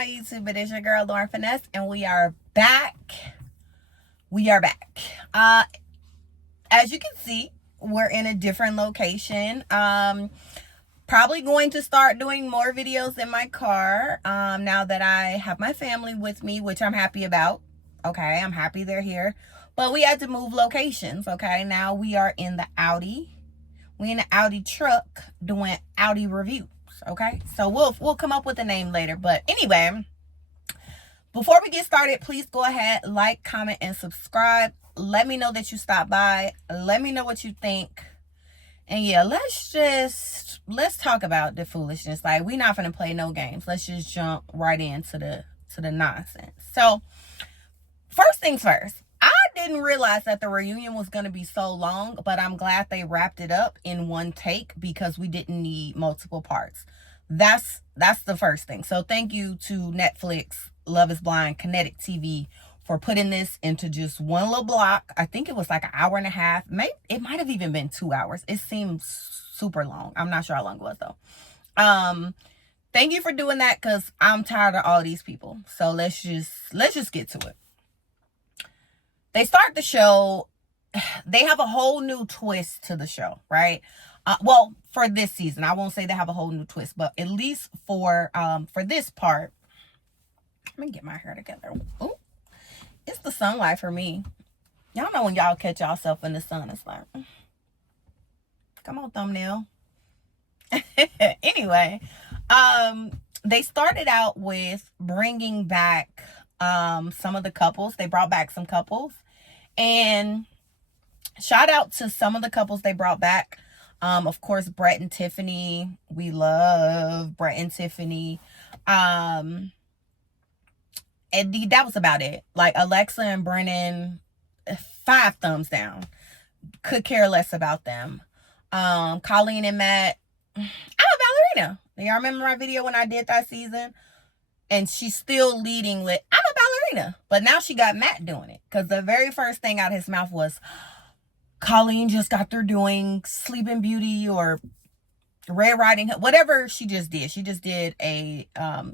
on YouTube? It is your girl Lauren Finesse, and we are back. As you can see, we're in a different location. Probably going to start doing more videos in my car now that I have my family with me, which I'm happy about. Okay, I'm happy they're here. But we had to move locations, okay? Now we are in the Audi. We in the Audi truck doing Audi reviews, okay? So we'll come up with a name later. But anyway, before we get started, please go ahead, like, comment, and subscribe. Let me know that you stopped by. Let me know what you think. And yeah, let's talk about the foolishness. Like, we're not gonna play no games. Let's just jump right into the nonsense. So, first things first. I didn't realize that the reunion was going to be so long, but I'm glad they wrapped it up in one take because we didn't need multiple parts. That's the first thing. So thank you to Netflix, Love is Blind, Kinetic TV for putting this into just one little block. I think it was like an hour and a half. Maybe it might have even been 2 hours. It seems super long. I'm not sure how long it was though. Thank you for doing that because I'm tired of all these people. So let's just get to it. They start the show. They have a whole new twist to the show, right? Well, for this season, I won't say they have a whole new twist, but at least for this part, let me get my hair together. Ooh, it's the sunlight for me. Y'all know when y'all catch yourself in the sun, it's like, come on, thumbnail. Anyway, they started out with bringing back some of the couples. They brought back some couples, and shout out to some of the couples they brought back. Of course, Brett and Tiffany. We love Brett and Tiffany. And that was about it. Like, Alexa and Brennan, 5 thumbs down. Could care less about them. Colleen and Matt, I'm a ballerina. Y'all remember my video when I did that season? And she's still leading with, I'm a ballerina. But now she got Matt doing it. Because the very first thing out of his mouth was, Colleen just got through doing Sleeping Beauty or Red Riding Hood. Whatever she just did. She just did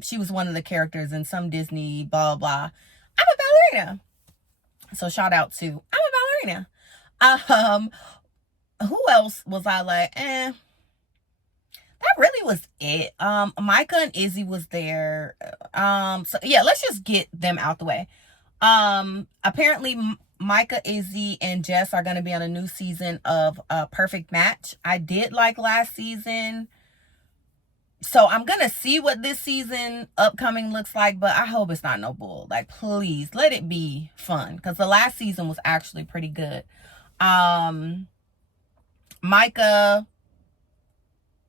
she was one of the characters in some Disney blah, blah. I'm a ballerina. So shout out to, I'm a ballerina. Who else was I like, that really was it. Micah and Izzy was there. So yeah, let's just get them out the way. Apparently Micah, Izzy, and Jess are going to be on a new season of Perfect Match. I did like last season. So I'm going to see what this season upcoming looks like, but I hope it's not no bull. Like, please let it be fun, because the last season was actually pretty good. Micah's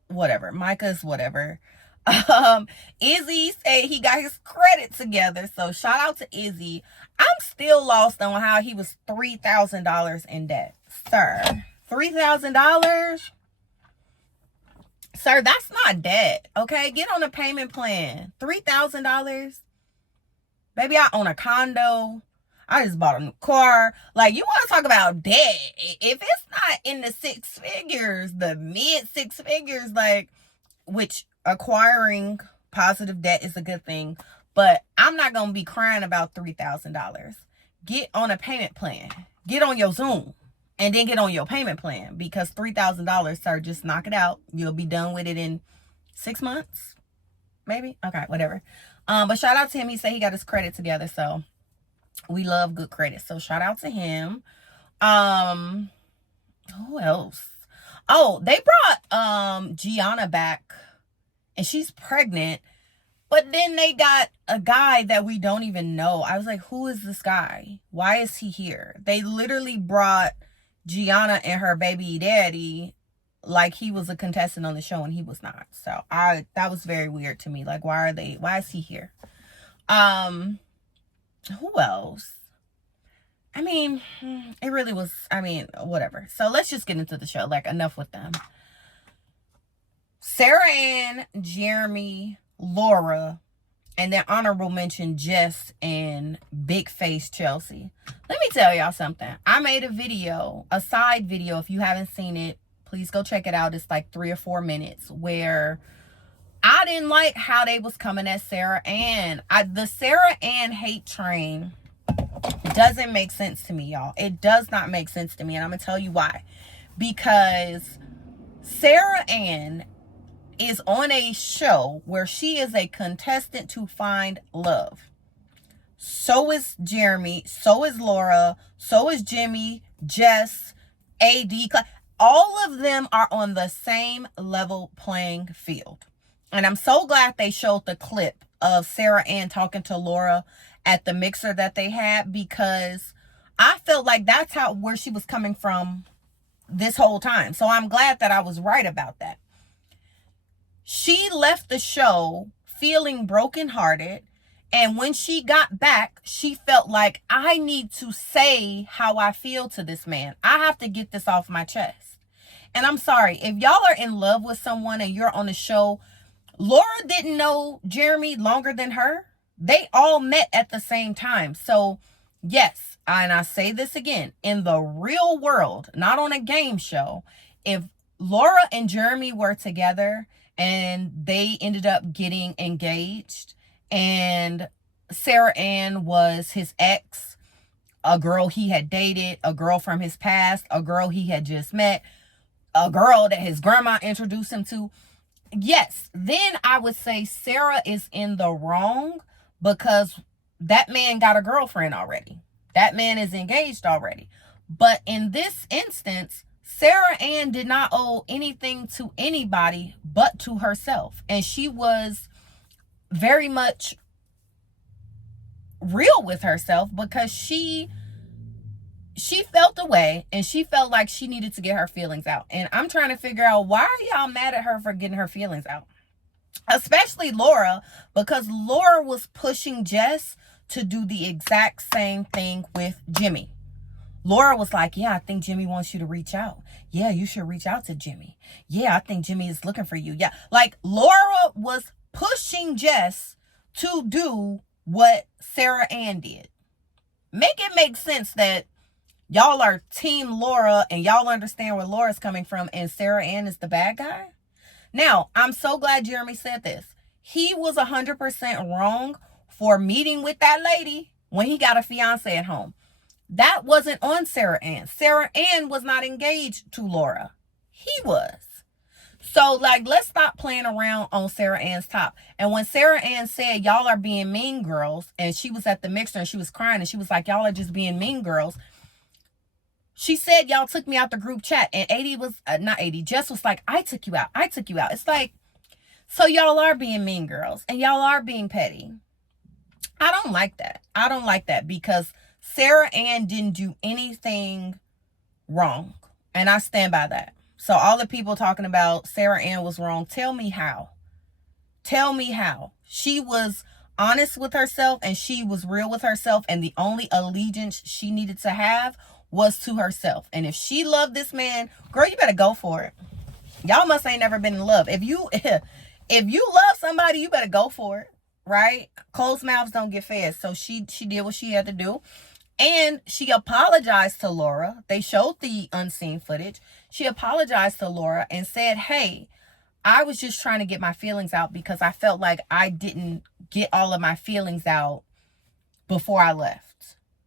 whatever. Izzy said he got his credit together, so shout out to Izzy. I'm still lost on how he was $3,000 in debt. Sir, $3,000? Sir, that's not debt, okay? Get on a payment plan. $3,000? Baby, I own a condo. I just bought a new car. Like, you want to talk about debt? If it's not in the 6 figures, the mid 6 figures, like, which acquiring positive debt is a good thing, but I'm not going to be crying about $3,000. Get on a payment plan. Get on your Zoom and then get on your payment plan, because $3,000, sir, just knock it out. You'll be done with it in 6 months, maybe. Okay, whatever. But shout out to him. He said he got his credit together, so we love good credit. So shout out to him. Who else? Oh, they brought Gianna back, and she's pregnant. But then they got a guy that we don't even know. I was like, who is this guy? Why is he here? They literally brought Gianna and her baby daddy like he was a contestant on the show, and he was not. So that was very weird to me. Like, why is he here? Who else? I mean, it really was, whatever. So let's just get into the show. Like, enough with them. Sarah Ann, Jeremy, Laura, and then honorable mention Jess and Big Face Chelsea. Let me tell y'all something. I made a video, a side video. If you haven't seen it, please go check it out. It's like 3 or 4 minutes, where I didn't like how they was coming at Sarah Ann. The Sarah Ann hate train doesn't make sense to me, y'all. It does not make sense to me, and I'm gonna tell you why. Because Sarah Ann is on a show where she is a contestant to find love. So is Jeremy, so is Laura, so is Jimmy, Jess, AD. All of them are on the same level playing field. And I'm so glad they showed the clip of Sarah Ann talking to Laura at the mixer that they had, because I felt like that's where she was coming from this whole time. So I'm glad that I was right about that. She left the show feeling brokenhearted, and when she got back, she felt like, I need to say how I feel to this man. I have to get this off my chest. And I'm sorry, if y'all are in love with someone and you're on the show, Laura didn't know Jeremy longer than her. They all met at the same time. So yes, and I say this again, in the real world, not on a game show, if Laura and Jeremy were together and they ended up getting engaged, and Sarah Ann was his ex, a girl he had dated, a girl from his past, a girl he had just met, a girl that his grandma introduced him to, yes, then I would say Sarah is in the wrong, because that man got a girlfriend already. That man is engaged already. But in this instance, Sarah Ann did not owe anything to anybody but to herself. And she was very much real with herself, because she felt away, and she felt like she needed to get her feelings out. And I'm trying to figure out, why are y'all mad at her for getting her feelings out? Especially Laura, because Laura was pushing Jess to do the exact same thing with Jimmy. Laura was like, yeah, I think Jimmy wants you to reach out. Yeah, you should reach out to Jimmy. Yeah, I think Jimmy is looking for you. Yeah, like Laura was pushing Jess to do what Sarah Ann did. Make it make sense that y'all are team Laura and y'all understand where Laura's coming from, and Sarah Ann is the bad guy. Now, I'm so glad Jeremy said this. He was 100% wrong for meeting with that lady when he got a fiance at home. That wasn't on Sarah Ann. Sarah Ann was not engaged to Laura. He was. So, like, let's stop playing around on Sarah Ann's top. And when Sarah Ann said, y'all are being mean girls, and she was at the mixer and she was crying and she was like, y'all are just being mean girls. She said, y'all took me out the group chat, and Jess was like, I took you out. I took you out. It's like, so y'all are being mean girls and y'all are being petty. I don't like that. I don't like that, because Sarah Ann didn't do anything wrong. And I stand by that. So all the people talking about Sarah Ann was wrong, tell me how. Tell me how. She was honest with herself and she was real with herself, and the only allegiance she needed to have was to herself. And if she loved this man, girl, you better go for it. Y'all must ain't never been in love. If you love somebody, you better go for it, right? Closed mouths don't get fed. So she did what she had to do. And she apologized to Laura. They showed the unseen footage. She apologized to Laura and said, hey, I was just trying to get my feelings out, because I felt like I didn't get all of my feelings out before I left.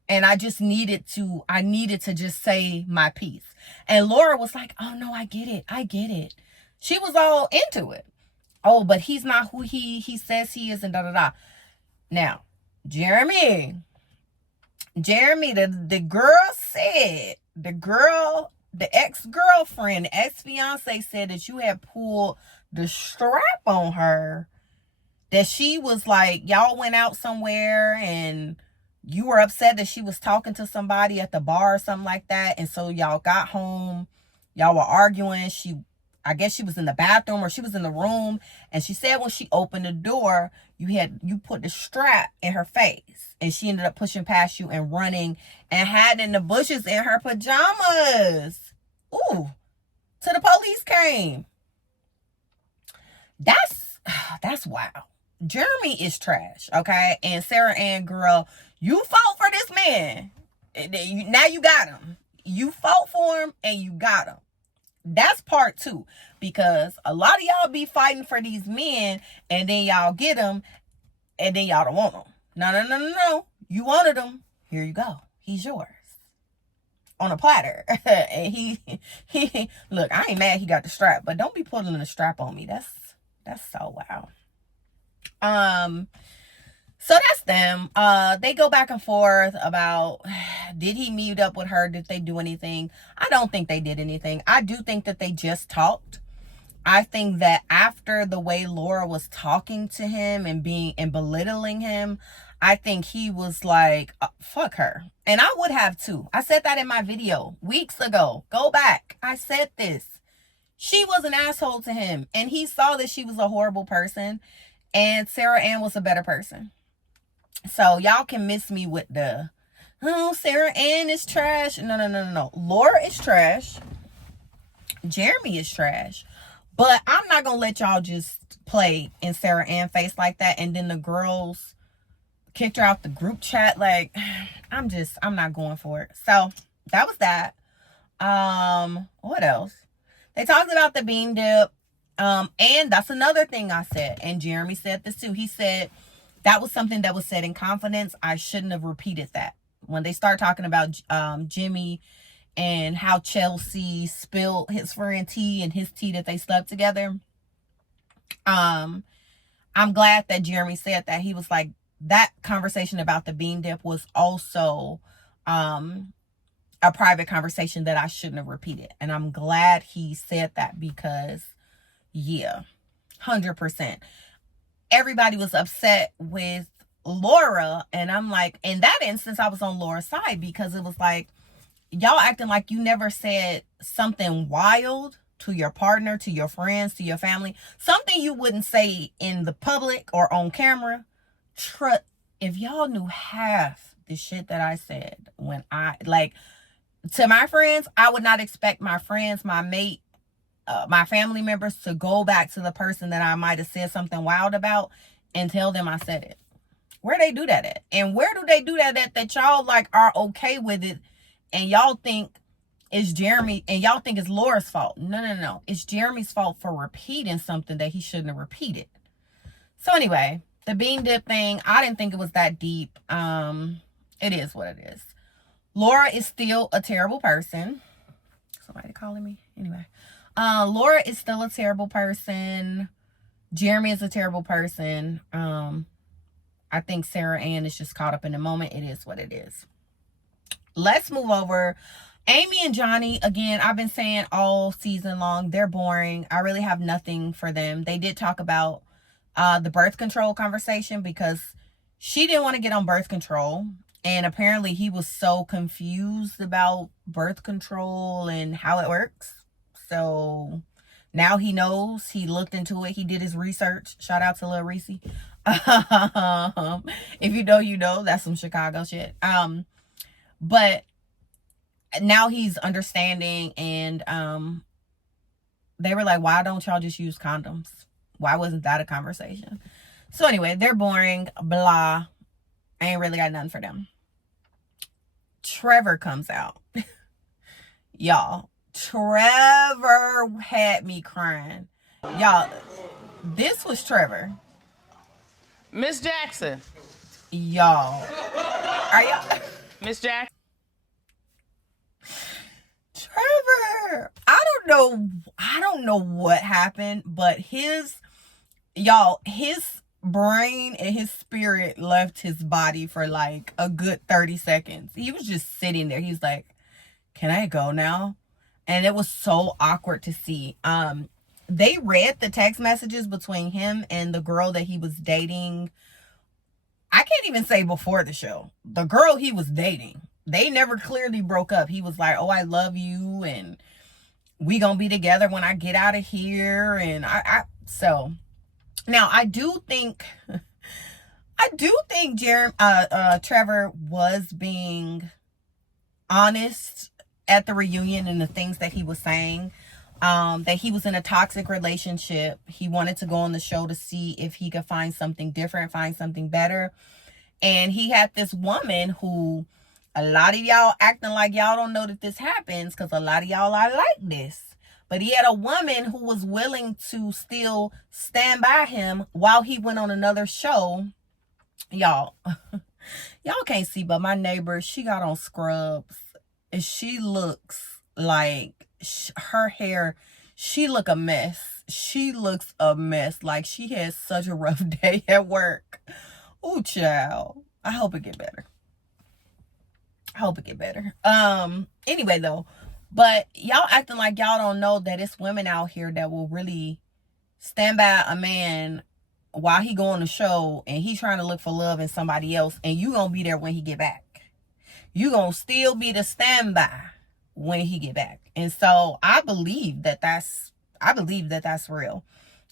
And I needed to just say my piece. And Laura was like, oh no, I get it. I get it. She was all into it. Oh, but he's not who he says he is, and da da da. Now, Jeremy, the girl said, the ex-girlfriend, the ex-fiance said that you had pulled the strap on her, that she was like, y'all went out somewhere and you were upset that she was talking to somebody at the bar or something like that. And so y'all got home, y'all were arguing. I guess she was in the bathroom or she was in the room. And she said when she opened the door, you put the strap in her face. And she ended up pushing past you and running and hiding in the bushes in her pajamas. Ooh, till the police came. That's wild. Jeremy is trash, okay? And Sarah Ann, girl, you fought for this man. Now you got him. You fought for him and you got him. That's part 2, because a lot of y'all be fighting for these men, and then y'all get them, and then y'all don't want them. No. You wanted them. Here you go. He's yours. On a platter. And he look, I ain't mad he got the strap, but don't be pulling the strap on me. That's so wow. So that's them. They go back and forth about, did he meet up with her? Did they do anything? I don't think they did anything. I do think that they just talked. I think that after the way Laura was talking to him and belittling him, I think he was like, fuck her. And I would have too. I said that in my video weeks ago. Go back. I said this. She was an asshole to him, and he saw that she was a horrible person, and Sarah Ann was a better person. So y'all can miss me with the, oh, Sarah Ann is trash. No. Laura is trash. Jeremy is trash. But I'm not going to let y'all just play in Sarah Ann face like that. And then the girls kicked her out the group chat. Like, I'm not going for it. So that was that. What else? They talked about the bean dip. And that's another thing I said. And Jeremy said this too. He said that was something that was said in confidence. I shouldn't have repeated that. When they start talking about Jimmy and how Chelsea spilled his friend tea and his tea that they slept together. I'm glad that Jeremy said that. He was like, that conversation about the bean dip was also a private conversation that I shouldn't have repeated. And I'm glad he said that, because yeah, 100%. Everybody was upset with Laura. And I'm like, in that instance, I was on Laura's side, because it was like, y'all acting like you never said something wild to your partner, to your friends, to your family. Something you wouldn't say in the public or on camera. If y'all knew half the shit that I said when to my friends, I would not expect my friends, my mate, my family members to go back to the person that I might have said something wild about and tell them I said it. Where they do that at? And where do they do that at, that y'all like are okay with it? And y'all think it's Jeremy, and y'all think it's Laura's fault. No. It's Jeremy's fault for repeating something that he shouldn't have repeated. So anyway, the bean dip thing, I didn't think it was that deep. It is what it is. Laura is still a terrible person. Somebody calling me? Anyway. Laura is still a terrible person. Jeremy is a terrible person. I think Sarah Ann is just caught up in the moment. It is what it is. Let's move over. Amy and Johnny, again, I've been saying all season long, they're boring. I really have nothing for them. They did talk about the birth control conversation, because she didn't want to get on birth control. And apparently he was so confused about birth control and how it works. So now he knows. He looked into it. He did his research. Shout out to Lil Reese. If you know, you know. That's some Chicago shit. But now he's understanding, and they were like, why don't y'all just use condoms? Why wasn't that a conversation? So anyway, they're boring, blah. I ain't really got nothing for them. Trevor comes out. Y'all, Trevor had me crying. Y'all, this was Trevor. Miss Jackson. Y'all. Are y'all... Miss Jackson. Trevor. I don't know what happened, but his brain and his spirit left his body for like a good 30 seconds. He was just sitting there. He's like, can I go now? And it was so awkward to see. They read the text messages between him and the girl that he was dating. I can't even say before the show. The girl he was dating. They never clearly broke up. He was like, oh, I love you, and we gonna be together when I get out of here. And so now I do think Trevor was being honest at the reunion and the things that he was saying. That he was in a toxic relationship. He wanted to go on the show to see if he could find something different, find something better. And he had this woman who, a lot of y'all acting like y'all don't know that this happens, because a lot of y'all are like this. But he had a woman who was willing to still stand by him while he went on another show. Y'all, y'all can't see, but my neighbor, she got on scrubs. And she looks like her hair, she look a mess. She looks a mess. Like she had such a rough day at work. Ooh, child. I hope it get better. Anyway though, but y'all acting like y'all don't know that it's women out here that will really stand by a man while he go on the show and he trying to look for love in somebody else, and you gonna be there when he get back. You gonna still be the standby when he get back. And so I believe that that's real,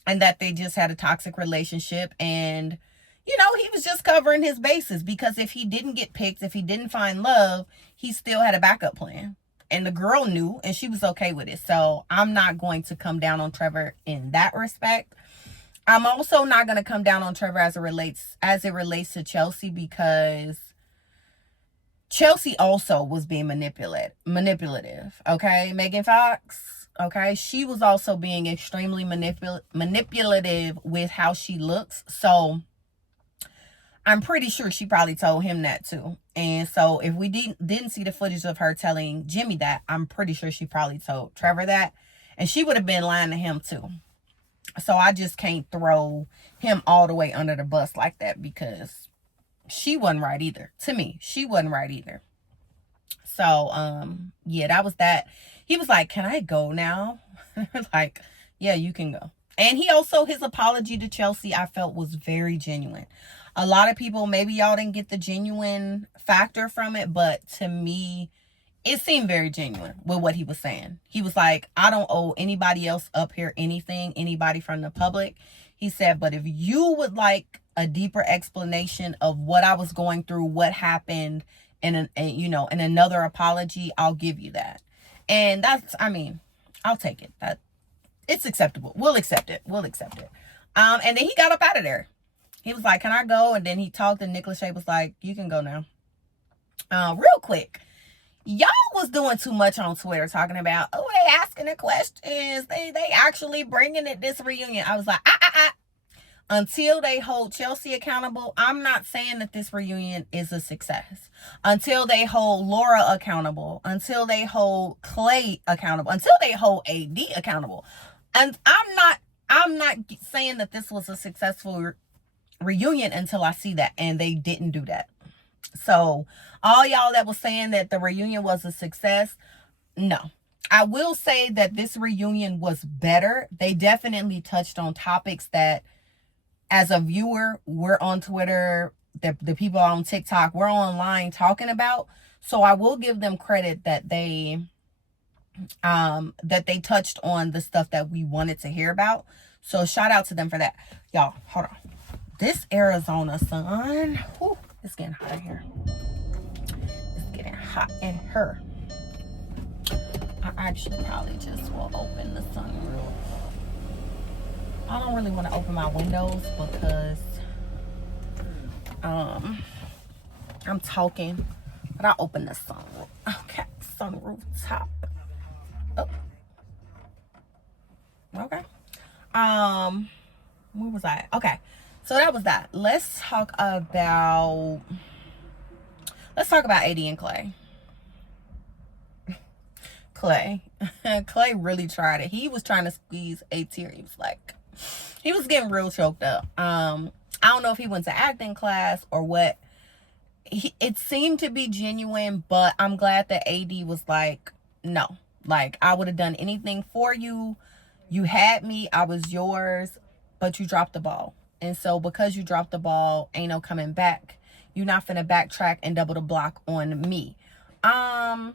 and that they just had a toxic relationship, and you know, he was just covering his bases, because if he didn't get picked, if he didn't find love, he still had a backup plan. And the girl knew, and she was okay with it. So I'm not going to come down on Trevor in that respect. I'm also not going to come down on Trevor as it relates to Chelsea, because Chelsea also was being manipulative. Okay, Megan Fox. Okay, she was also being extremely manipulative with how she looks. So I'm pretty sure she probably told him that too. And so if we didn't see the footage of her telling Jimmy that, I'm pretty sure she probably told Trevor that. And she would have been lying to him too. So I just can't throw him all the way under the bus like that, because she wasn't right either. To me, she wasn't right either. So, yeah, that was that. He was like, can I go now? Like, yeah, you can go. And he also, his apology to Chelsea, I felt was very genuine. A lot of people, maybe y'all didn't get the genuine factor from it, but to me, it seemed very genuine with what he was saying. He was like, I don't owe anybody else up here anything, anybody from the public. He said, but if you would like a deeper explanation of what I was going through, what happened, and another apology, I'll give you that. And that's, I mean, I'll take it. That it's acceptable. We'll accept it. And then he got up out of there. He was like, can I go? And then he talked, and Nicholas Shea was like, you can go now. Real quick, y'all was doing too much on Twitter talking about, oh, they asking the questions. They actually bringing it, this reunion. I was like, until they hold Chelsea accountable, I'm not saying that this reunion is a success. Until they hold Laura accountable, until they hold Clay accountable, until they hold AD accountable. And I'm not saying that this was a successful reunion until I see that, and they didn't do that. So all y'all that was saying that the reunion was a success, no. I will say that this reunion was better. They definitely touched on topics that, as a viewer, we're on Twitter, the people on TikTok, we're online talking about. So I will give them credit that they touched on the stuff that we wanted to hear about. So shout out to them for that. Y'all, hold on. This Arizona sun, whew, it's getting hot in here. It's getting hot in her. I actually probably just will open the sunroof. I don't really want to open my windows because I'm talking, but I'll open the sunroof. Okay, sunroof top. Oh. Okay. Where was I? Okay. So that was that. Let's talk about AD and Clay. Clay really tried it. He was trying to squeeze a tear. He was getting real choked up. I don't know if he went to acting class or what. It seemed to be genuine, but I'm glad that AD was like, no. Like, I would have done anything for you. You had me. I was yours, but you dropped the ball. And so because you dropped the ball, ain't no coming back. You're not finna backtrack and double the block on me. I'm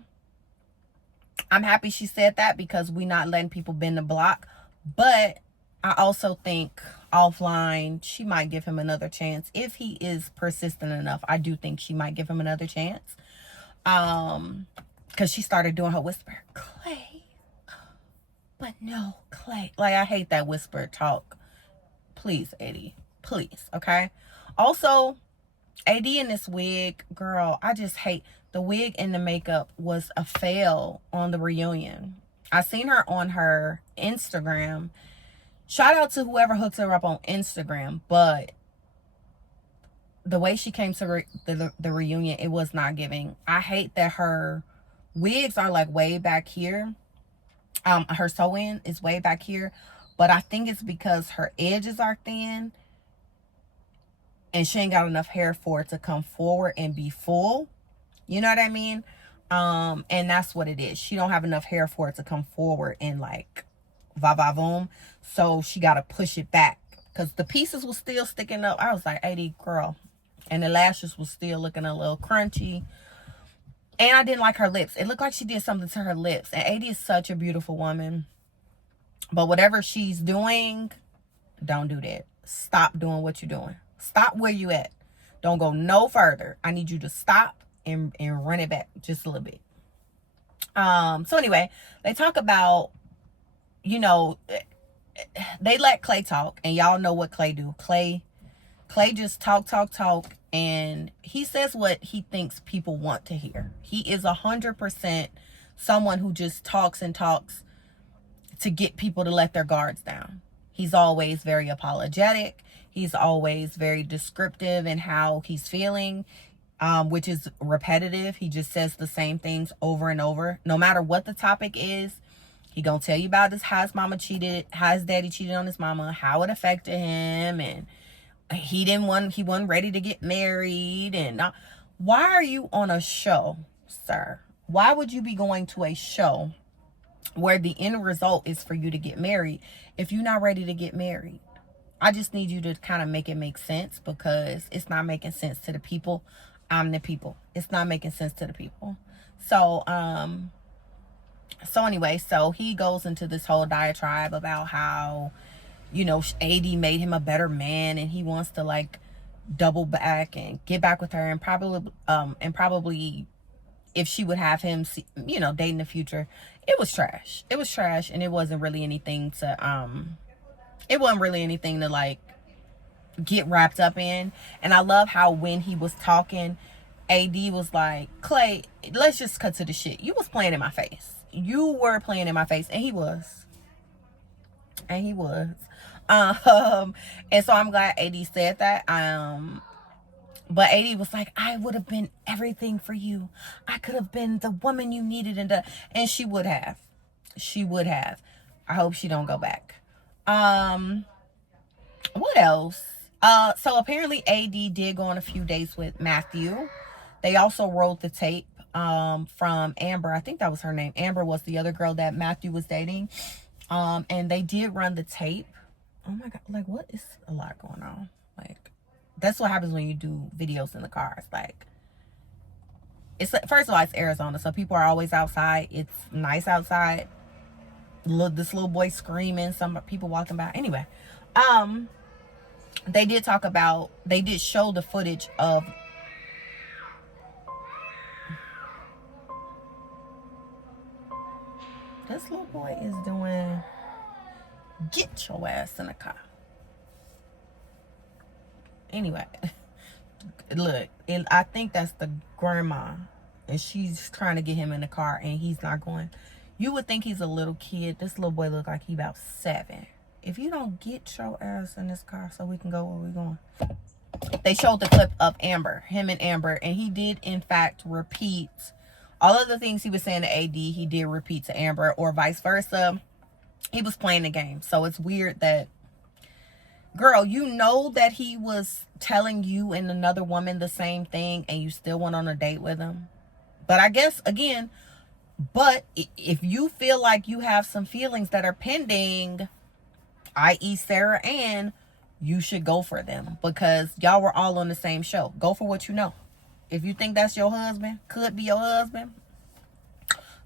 happy she said that, because we not letting people bend the block. But I also think offline, she might give him another chance. If he is persistent enough, I do think she might give him another chance. Because she started doing her whisper, Clay. But no, Clay. Like, I hate that whisper talk. Please, Eddie. Please, okay? Also, AD in this wig, girl, I just hate the wig and the makeup was a fail on the reunion. I seen her on her Instagram. Shout out to whoever hooks her up on Instagram, but the way she came to the reunion, it was not giving. I hate that her wigs are like way back here. Her sew-in is way back here, but I think it's because her edges are thin and she ain't got enough hair for it to come forward and be full. You know what I mean? And that's what it is. She don't have enough hair for it to come forward and like va-va-voom. So she got to push it back because the pieces was still sticking up. I was like, AD, girl. And the lashes was still looking a little crunchy. And I didn't like her lips. It looked like she did something to her lips. And AD is such a beautiful woman. But whatever she's doing, don't do that. Stop doing what you're doing. Stop where you at. Don't go no further. I need you to stop and run it back just a little bit. So anyway, they talk about, you know, they let Clay talk. And y'all know what Clay do. Clay just talk, and he says what he thinks people want to hear. He is 100% someone who just talks and talks to get people to let their guards down. He's always very apologetic. He's always very descriptive in how he's feeling, which is repetitive. He just says the same things over and over. No matter what the topic is, he gonna tell you about how his mama cheated, how his daddy cheated on his mama, how it affected him, and he wasn't ready to get married. And why are you on a show, sir? Why would you be going to a show where the end result is for you to get married if you're not ready to get married? I just need you to kind of make it make sense, because it's not making sense to the people. I'm the people. It's not making sense to the people. So anyway, so he goes into this whole diatribe about how, you know, AD made him a better man and he wants to like double back and get back with her, and probably if she would have him, you know, date in the future. It was trash. It was trash, and it wasn't really anything to like get wrapped up in. And I love how when he was talking, AD was like, Clay, let's just cut to the shit. You was playing in my face. You were playing in my face, and he was. And so I'm glad AD said that. But AD was like, I would have been everything for you. I could have been the woman you needed, and she would have. I hope she don't go back. What else? So apparently AD did go on a few dates with Matthew. They also rolled the tape from Amber. I think that was her name. Amber was the other girl that Matthew was dating. And they did run the tape. Oh my God, like, what is a lot going on? Like, that's what happens when you do videos in the cars. Like, first of all, it's Arizona, so people are always outside. It's nice outside. This little boy screaming, some people walking by. Anyway, they did show the footage of this little boy is doing. Get your ass in the car. Anyway, look, I think that's the grandma, and she's trying to get him in the car, and he's not going. You would think he's a little kid. This little boy look like he about 7. If you don't get your ass in this car so we can go where we're going. They showed the clip of Amber, him and Amber, and he did in fact repeat all of the things he was saying to AD. He did repeat to Amber, or vice versa. He was playing the game. So it's weird that, girl, you know that he was telling you and another woman the same thing, and you still went on a date with him. But I guess, again, but if you feel like you have some feelings that are pending, i.e. Sarah Ann, you should go for them, because y'all were all on the same show. Go for what you know. If you think that's your husband, could be your husband,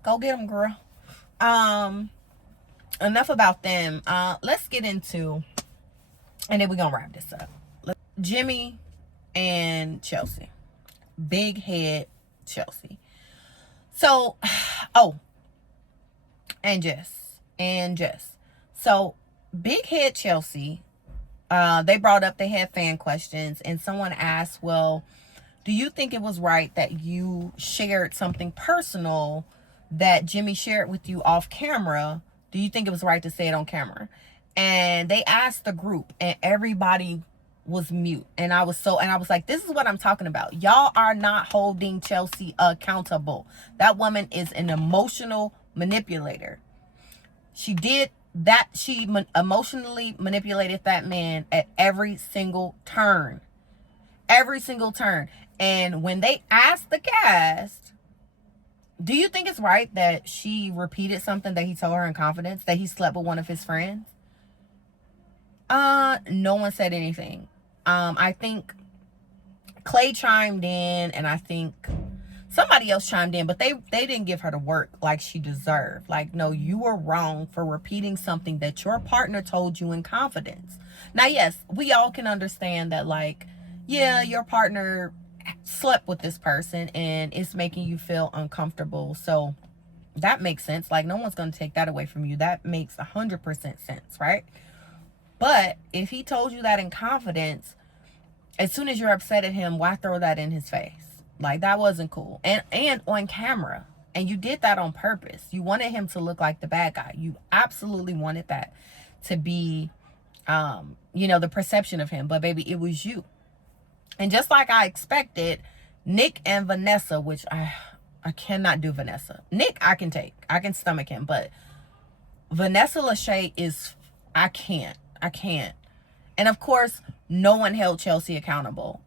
go get him, girl. Enough about them. Let's get into, and then we're gonna wrap this up. Jimmy and Chelsea. Big head Chelsea. So, and Jess. So, big head Chelsea, they brought up, they had fan questions, and someone asked, well, do you think it was right that you shared something personal that Jimmy shared with you off camera, do you think it was right to say it on camera? And they asked the group, and everybody was mute. And I was like, this is what I'm talking about. Y'all are not holding Chelsea accountable. That woman is an emotional manipulator. She did that. She emotionally manipulated that man at every single turn. Every single turn. And when they asked the cast, do you think it's right that she repeated something that he told her in confidence, that he slept with one of his friends? No one said anything. I think Clay chimed in, and I think somebody else chimed in, but they didn't give her the work like she deserved. Like, no, you were wrong for repeating something that your partner told you in confidence. Now, yes, we all can understand that, like, yeah, your partner slept with this person and it's making you feel uncomfortable. So that makes sense. Like, no one's going to take that away from you. That makes 100% sense, right? But if he told you that in confidence, as soon as you're upset at him, why throw that in his face? Like, that wasn't cool. And on camera. And you did that on purpose. You wanted him to look like the bad guy. You absolutely wanted that to be, the perception of him. But baby, it was you. And just like I expected, Nick and Vanessa, which I cannot do Vanessa. Nick, I can stomach him. But Vanessa Lachey is, I can't. And of course, no one held Chelsea accountable.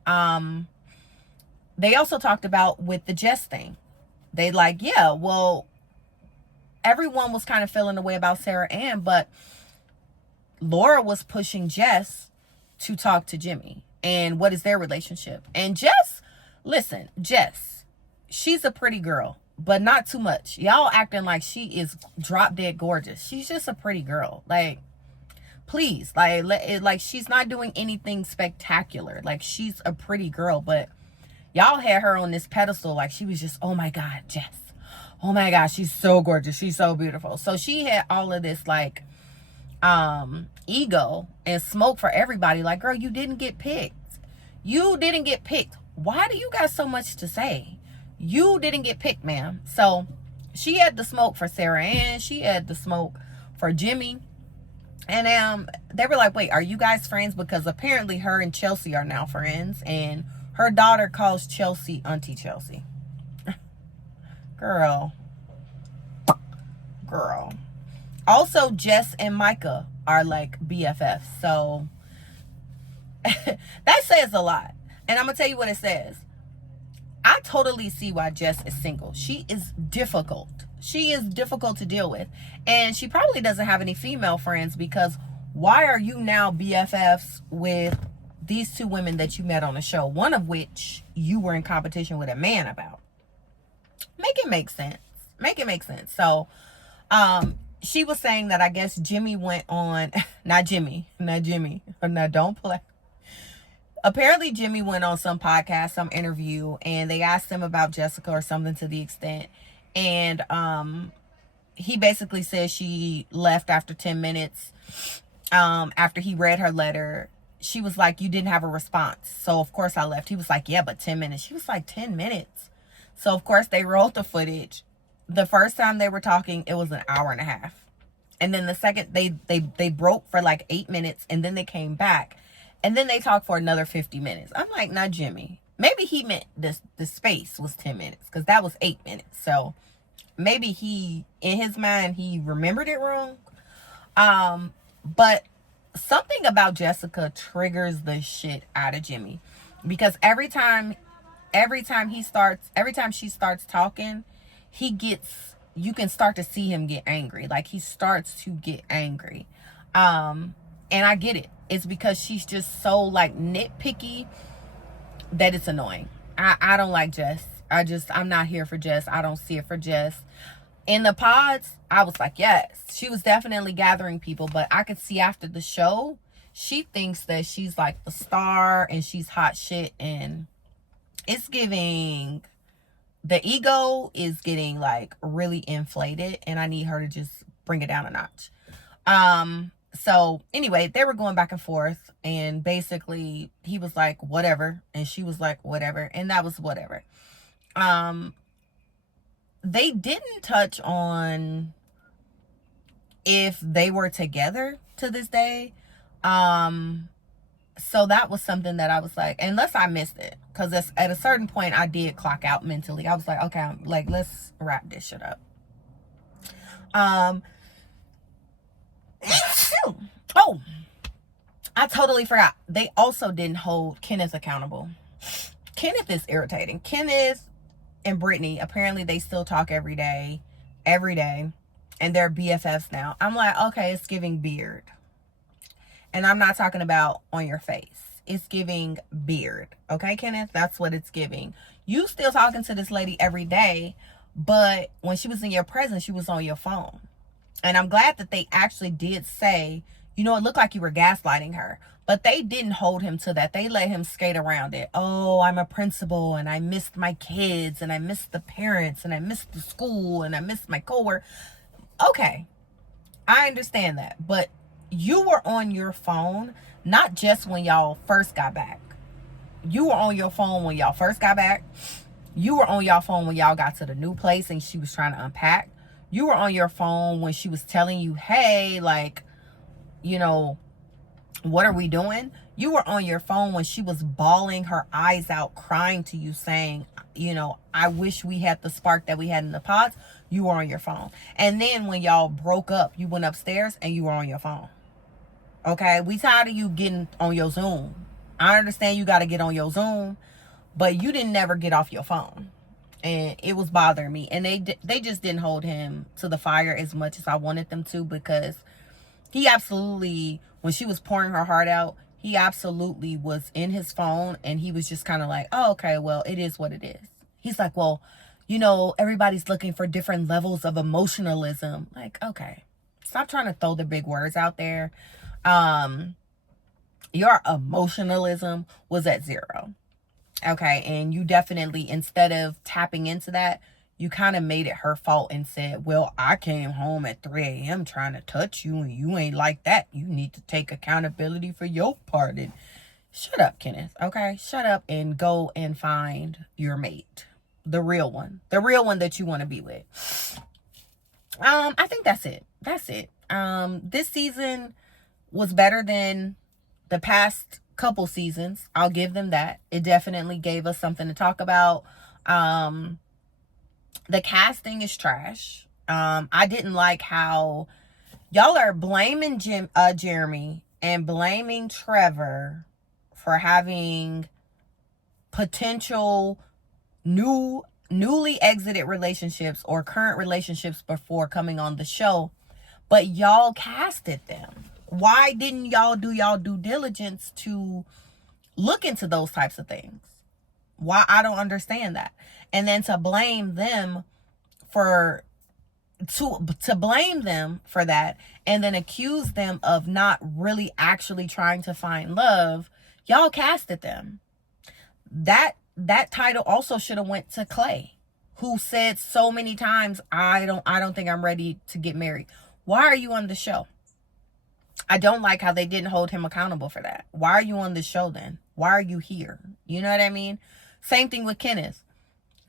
They also talked about with the Jess thing. They like, yeah, well, everyone was kind of feeling the way about Sarah Ann, but Laura was pushing Jess to talk to Jimmy. And what is their relationship? And Jess, listen, Jess, she's a pretty girl, but not too much. Y'all acting like she is drop dead gorgeous. She's just a pretty girl. Like, please, like she's not doing anything spectacular. Like, she's a pretty girl, but y'all had her on this pedestal like she was just, oh my God, Jess. Oh my gosh, she's so gorgeous. She's so beautiful. So she had all of this like ego and smoke for everybody. Like, girl, you didn't get picked. You didn't get picked. Why do you got so much to say? You didn't get picked, ma'am. So she had the smoke for Sarah Ann. She had the smoke for Jimmy. And they were like, wait, are you guys friends? Because apparently her and Chelsea are now friends. And her daughter calls Chelsea Auntie Chelsea. Girl. Also, Jess and Micah are like BFFs. So that says a lot. And I'm going to tell you what it says. I totally see why Jess is single. She is difficult. She is difficult to deal with. And she probably doesn't have any female friends, because why are you now BFFs with these two women that you met on the show, one of which you were in competition with a man about? Make it make sense. So, she was saying that I guess Jimmy went on, not Jimmy. No, don't play. Apparently Jimmy went on some podcast, some interview, and they asked him about Jessica or something to the extent. And he basically said she left after 10 minutes. After he read her letter, she was like, you didn't have a response. So of course I left. He was like, yeah, but 10 minutes. She was like, 10 minutes. So of course they rolled the footage. The first time they were talking, it was an hour and a half. And then the second, they broke for like 8 minutes, and then they came back. And then they talked for another 50 minutes. I'm like, not Jimmy. Maybe he meant the space was 10 minutes, because that was 8 minutes. So maybe he, in his mind, he remembered it wrong. But something about Jessica triggers the shit out of Jimmy, because every time she starts talking, you can start to see him get angry. Like, he starts to get angry. And I get it. It's because she's just so like nitpicky that it's annoying. I don't like Jess. I'm not here for Jess. I don't see it for Jess. In the pods, I was like, yes, she was definitely gathering people, but I could see after the show, she thinks that she's like the star and she's hot shit, and it's giving, the ego is getting like really inflated, and I need her to just bring it down a notch. So anyway, they were going back and forth, and basically he was like, whatever. And she was like, whatever. And that was whatever. they didn't touch on if they were together to this day. So that was something that I was like, unless I missed it, because at a certain point I did clock out mentally. I was like, okay, like, let's wrap this shit up. Oh, I totally forgot. They also didn't hold Kenneth accountable. Kenneth is irritating. Kenneth and Brittany, apparently they still talk every day, and they're BFFs now. I'm like, okay, it's giving beard. And I'm not talking about on your face. It's giving beard. Okay, Kenneth? That's what it's giving. You still talking to this lady every day, but when she was in your presence, she was on your phone. And I'm glad that they actually did say, you know, it looked like you were gaslighting her. But they didn't hold him to that. They let him skate around it. Oh, I'm a principal and I missed my kids and I missed the parents and I missed the school and I missed my coworker. Okay, I understand that. But you were on your phone, not just when y'all first got back. You were on your phone when y'all first got back. You were on your phone when y'all got to the new place and she was trying to unpack. You were on your phone when she was telling you, hey, like, you know, what are we doing? You were on your phone when she was bawling her eyes out, crying to you, saying, you know, I wish we had the spark that we had in the pods. You were on your phone. And then when y'all broke up, you went upstairs and you were on your phone. Okay, we tired of you getting on your Zoom. I understand you got to get on your Zoom, but you didn't never get off your phone. And it was bothering me. And they just didn't hold him to the fire as much as I wanted them to, because he absolutely, when she was pouring her heart out, he absolutely was in his phone and he was just kind of like, oh, okay, well, it is what it is. He's like, well, you know, everybody's looking for different levels of emotionalism. Like, okay, stop trying to throw the big words out there. Your emotionalism was at 0. Okay, and you definitely, instead of tapping into that, you kind of made it her fault and said, well, I came home at 3 a.m. trying to touch you and you ain't like that. You need to take accountability for your part. And shut up, Kenneth. Okay, shut up and go and find your mate. The real one that you want to be with. I think that's it. This season was better than the past couple seasons. I'll give them that. It definitely gave us something to talk about. The casting is trash. I didn't like how y'all are blaming Jeremy and blaming Trevor for having potential newly exited relationships or current relationships before coming on the show, but y'all casted them. Why didn't y'all do y'all due diligence to look into those types of things? Why? I don't understand that. And then to blame them for that and then accuse them of not really actually trying to find love. Y'all casted them. That title also should have went to Clay, who said so many times, I don't think I'm ready to get married. Why are you on the show? I don't like how they didn't hold him accountable for that. Why are you on the show then? Why are you here? You know what I mean? Same thing with Kenneth.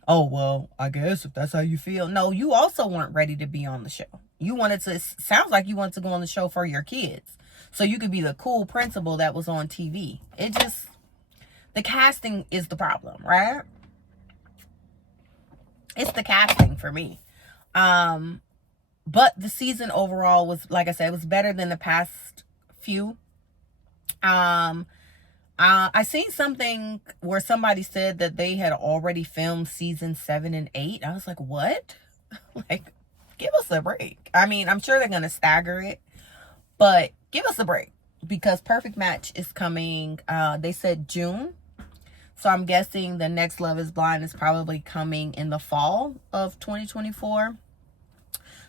Oh, well, I guess if that's how you feel. No, you also weren't ready to be on the show. Sounds like you wanted to go on the show for your kids, so you could be the cool principal that was on TV. The casting is the problem, right? It's the casting for me. But the season overall was, like I said, it was better than the past few. I seen something where somebody said that they had already filmed season 7 and 8. I was like, what? Like, give us a break. I mean, I'm sure they're going to stagger it, but give us a break, because Perfect Match is coming. They said June. So I'm guessing the next Love is Blind is probably coming in the fall of 2024.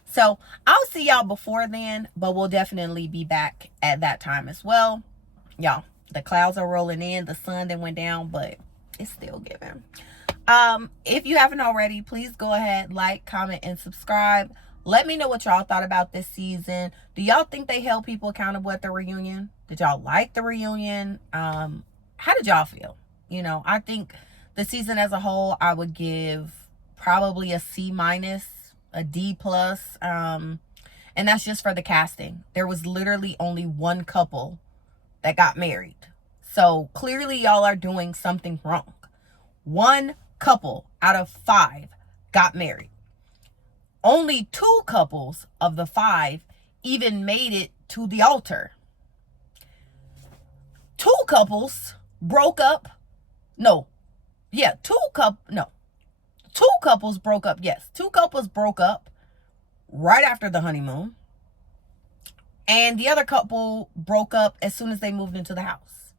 So I'll see y'all before then, but we'll definitely be back at that time as well. Y'all, the clouds are rolling in. The sun then went down, but it's still giving. If you haven't already, please go ahead, like, comment, and subscribe. Let me know what y'all thought about this season. Do y'all think they held people accountable at the reunion? Did y'all like the reunion? How did y'all feel? You know, I think the season as a whole, I would give probably a C minus, a D plus. And that's just for the casting. There was literally only one couple that got married. So clearly y'all are doing something wrong. One couple out of 5 got married. Only 2 couples of the 5 even made it to the altar. 2 couples broke up. No. Yeah, 2 couples broke up. Yes, 2 couples broke up right after the honeymoon. And the other couple broke up as soon as they moved into the house.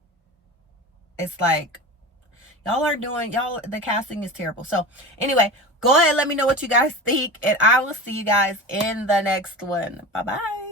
It's like, the casting is terrible. So anyway, go ahead, let me know what you guys think, and I will see you guys in the next one. Bye-bye.